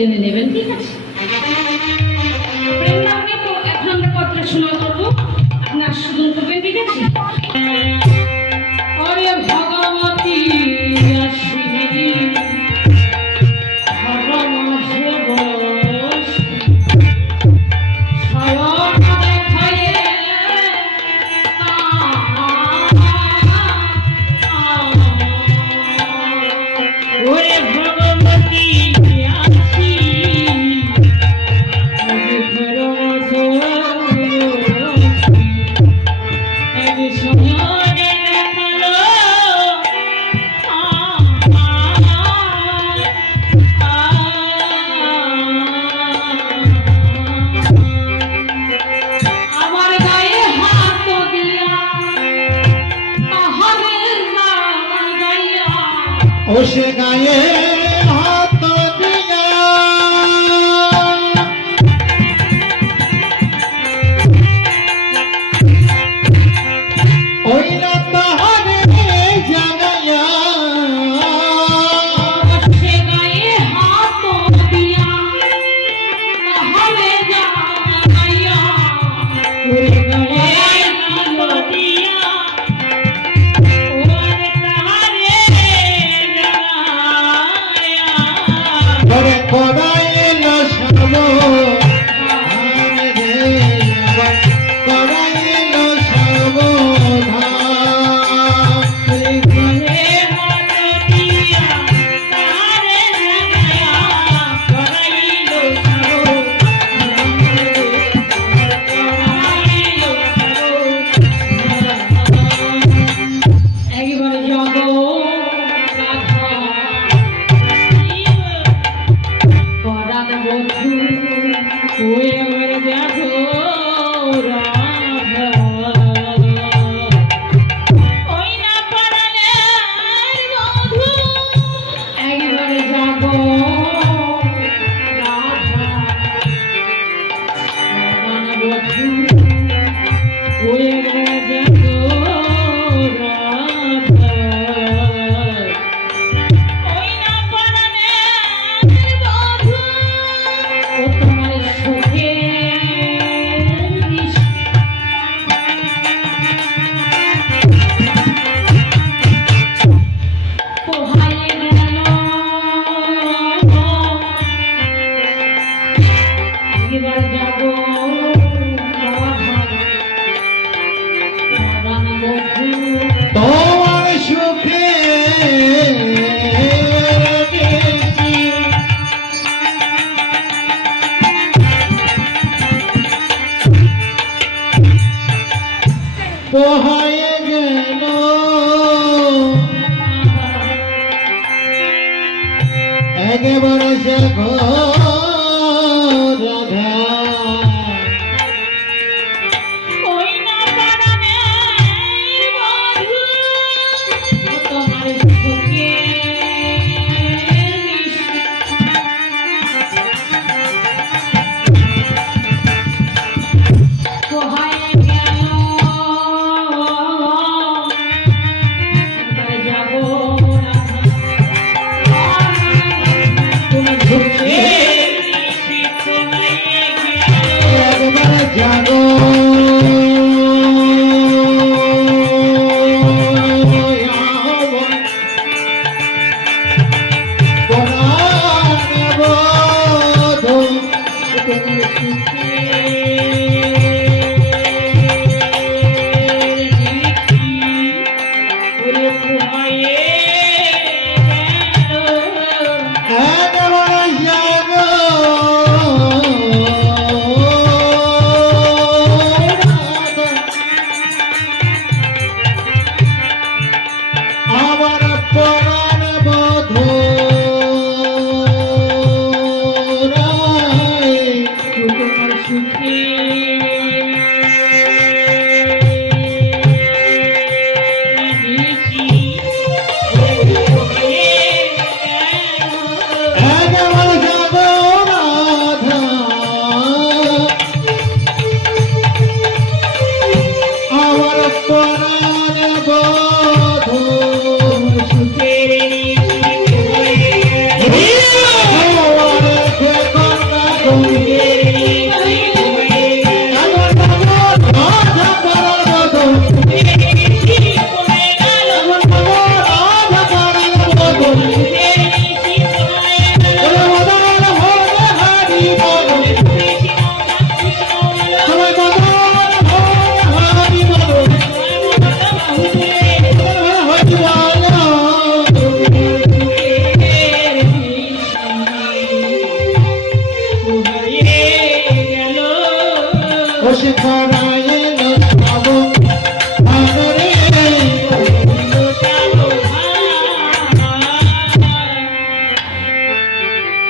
জেনে নেবেন, ঠিক আছে? প্রেম লাগবে তো এক নম্বর পত্রে শোনা করবো, আপনার শুনুন করবেন, ঠিক আছে? অরে ভগবতী আসিনি ওসে গায়ে হাত দিয়া ওই না তাহারে জানাইয়া সে গায়ে হাত দিয়া তাহলে জানাইয়া ওরে গায়ে হাত দিয়া ঘরে করাইল সব করাইল সব তোমার সুখে পোহায় গেল একেবারে সে রাধা সুখে ভরাইল সব ভাঙরে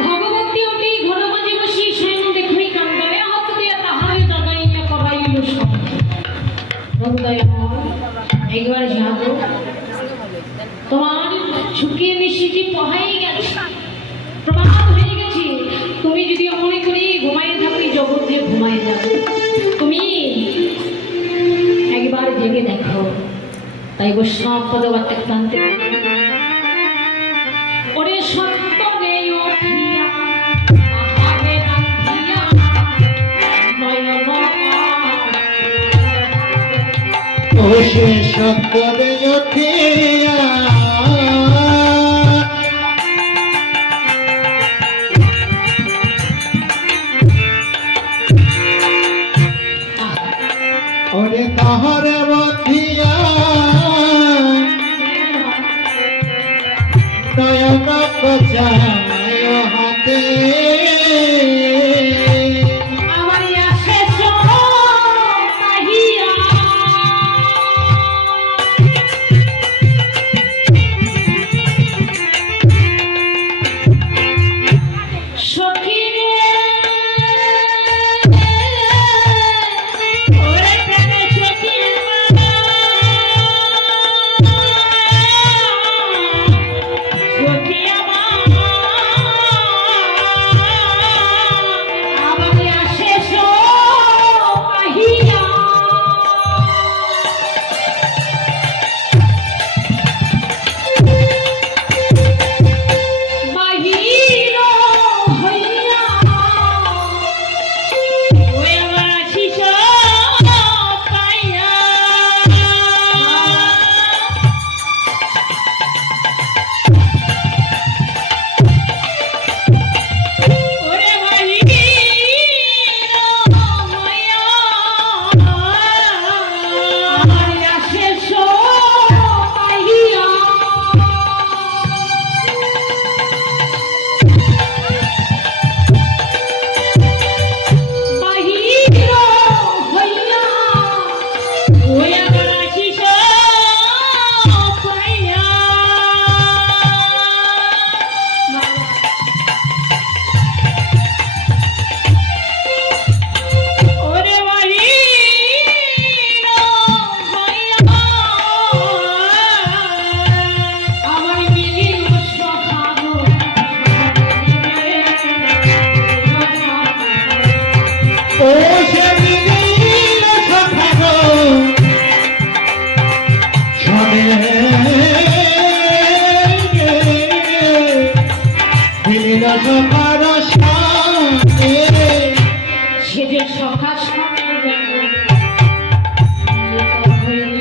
ভগবতী অতি ঘর মাঝে বসি স্বয়ং দেখুই কান্দায় হাত দিয়া তাহারে জাগাইয়া করাইল সব হৃদয় একবার যাবো তোমার শুকিয়ে মিশিটি পহাই গেছে প্রভাত হয়ে গেছে তুমি যদি মনে করি ঘুমাই থাকি জগৎ যে ঘুমাই যাবে তুমি একবার জেগে দেখো তাই বৈষ্ণব পদবাক্যে ক্লান্তি ওরে সত্য নেই উঠিয়া আহারে রাখিয়া নয়ন ও সে সত্যরে উঠিয়া ওরে তাহারে বধিয়া নয়ন কচায় হাতে আমার আসে পাহিয়া সখী রে ওরে প্রেমে সখী সখী আমার আসে পাহিয়া বাহির হইয়া ওই আমার আছিস পাইয়া ওরে বাহির হইয়া আমার আসিস পাইয়া বাহির হইয়া ওই আমার আছিস পাইয়া ওরে বাহির হইয়া আমার মিলিল সখাগো ও সে মিলিল সখাগো শোনে মিলিল সখার সাথে সে যে সখা সনে হইল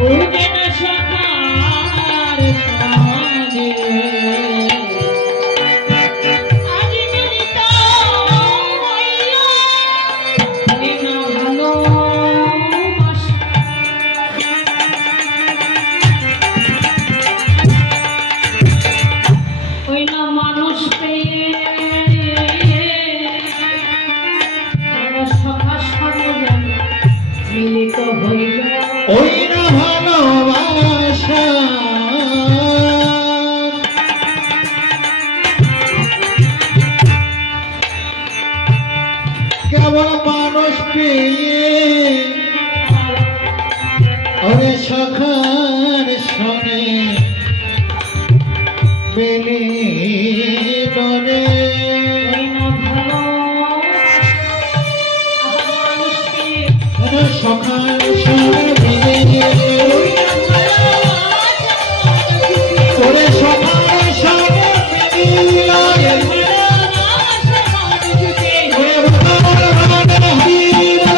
ও যেন সখার সনে আজ মিলিত হইয়া এ না ভালোবাসা ওই না মানুষ পেয়ে সখা সনে মিলিত হইল ওই না ভালোবাসা কেবল মানুষ পেয়ে ওরে সখার শোনে মেলে ডরে ওই না ভালোবাসা ওরে সখার শোনে মেলে ওরে সখার শোনে মেলে ওরে ভগবান হরিরা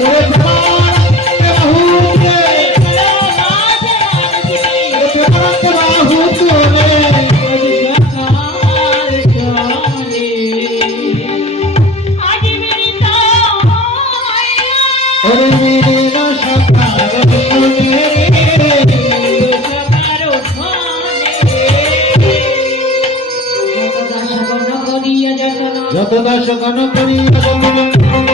ওরে ভগবান বাহুরে ওরে ভগবান বাহু তোরে ওরে মেরে পদদাস গণ করিয়া